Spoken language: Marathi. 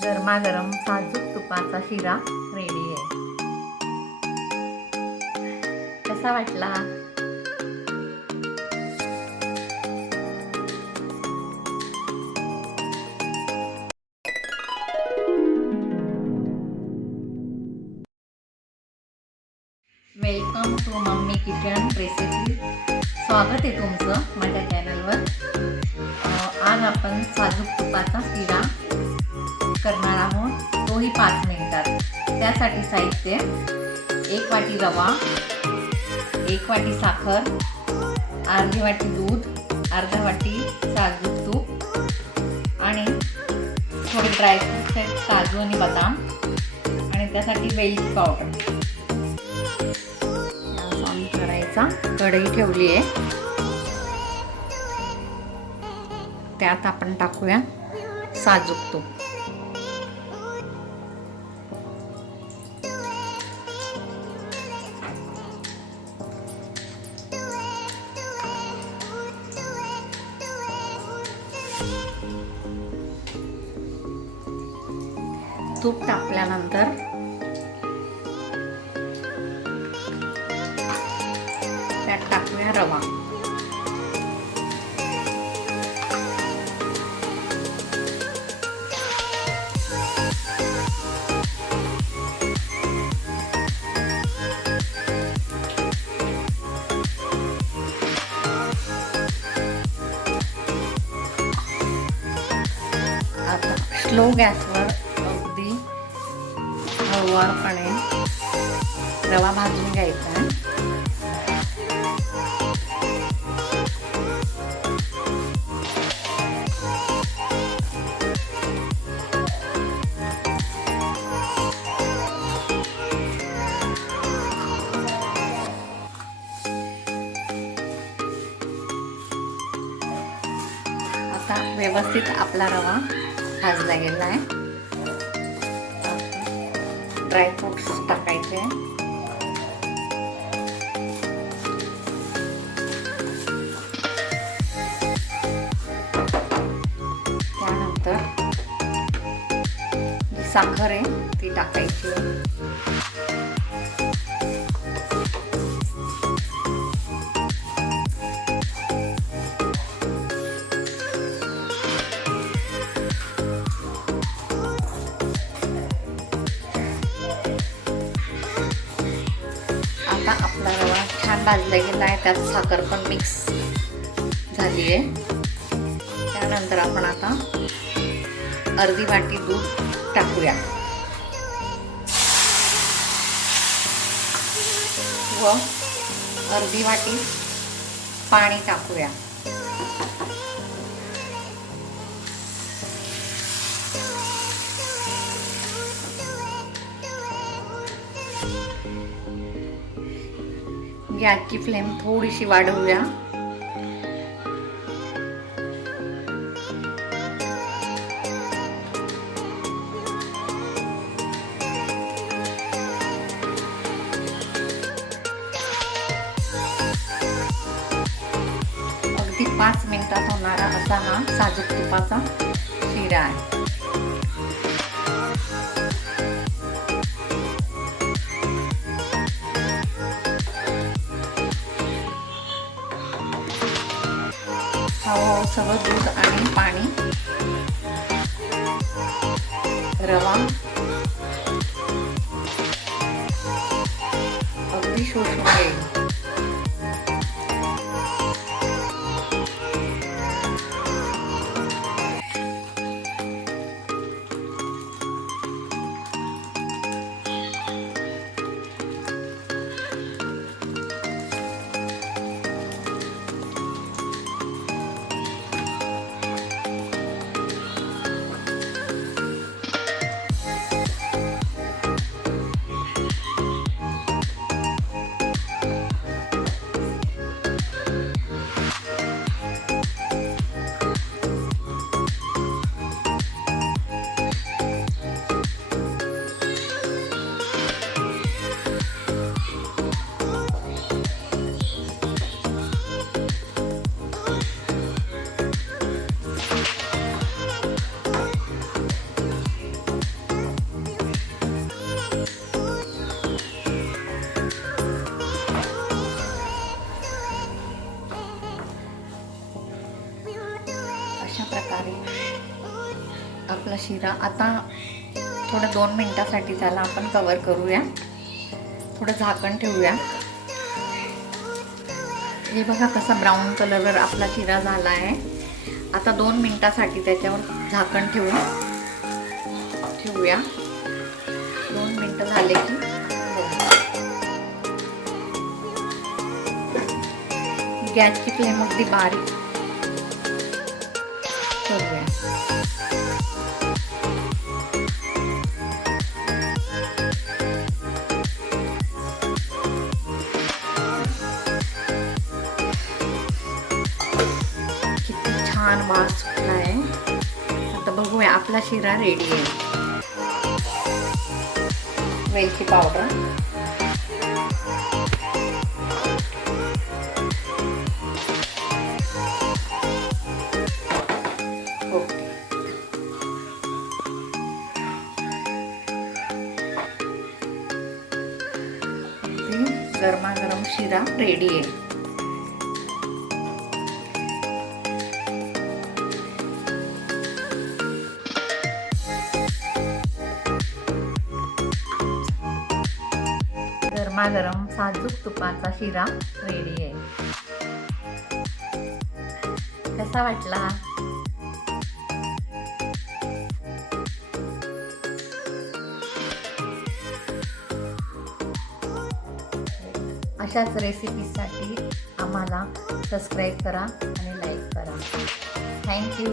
गरमागरम साजूक तुपाचा शिरा रेडी आहे. कसा वाटला? Welcome to mummy kitchen recipe स्वागत आहे तुमचं माझ्या चॅनलवर आज आपण साजूक तुपाचा शिरा करणार आहोत तोही पाच मिनिटात. त्यासाठी साहित्य एक वाटी रवा एक वाटी साखर अर्धी वाटी दूध अर्धा वाटी साजूक तूप आणि थोडे ड्रायफ्रुट्स आहेत काजू आणि बदाम आणि त्यासाठी वेलची पावडर करायचा कढई ठेवली आहे. त्यात आपण टाकूया साजूक तूप. तूप टाकल्यानंतर त्यात टाकूया रवा. स्लो गॅसवर अगदी हळूवारपणे रवा भाजून घ्यायचा. व्यवस्थित आपला रवा भाजला गेला आहे ड्रायफ्रुट्स टाकायचे. त्यानंतर जी साखर आहे ती टाकायची. भाजलं छान आहे. त्यात साखर पण मिक्स झाली आहे. त्यानंतर आपण आता अर्धी वाटी दूध टाकूया. व अर्धी वाटी पाणी टाकूया. गॅसची फ्लेम थोडीशी वाढवूया. अगदी पाच मिनिटात होणारा असा हा साजूक तुपाचा शिरा आहे. हळूहळू सगळं दूध आणि पाणी. रवा. अगदी शोषून येईल आपला शिरा. आता थोडं दोन मिनटासाठी त्याला आपण कवर करूया. थोडं झाकण ठेवूया. हे बघा कसा ब्राऊन कलरवर आपला शिरा झाला आहे आता दोन मिनटासाठी त्याच्यावर झाकण ठेवून ठेवूया. दोन मिनटं झाले की गॅसची फ्लेम अगदी बारीक करूया किती छान वास सुटला आहे आता बघूया आपला शिरा रेडी आहे. वेलची पावडर. गरमागरम शिरा रेडी आहे. गरमागरम साजूक तुपाचा शिरा रेडी आहे. कसा वाटला? अशाच रेसिपीसाठी आम्हाला सबस्क्राईब करा आणि लाईक करा. थँक्यू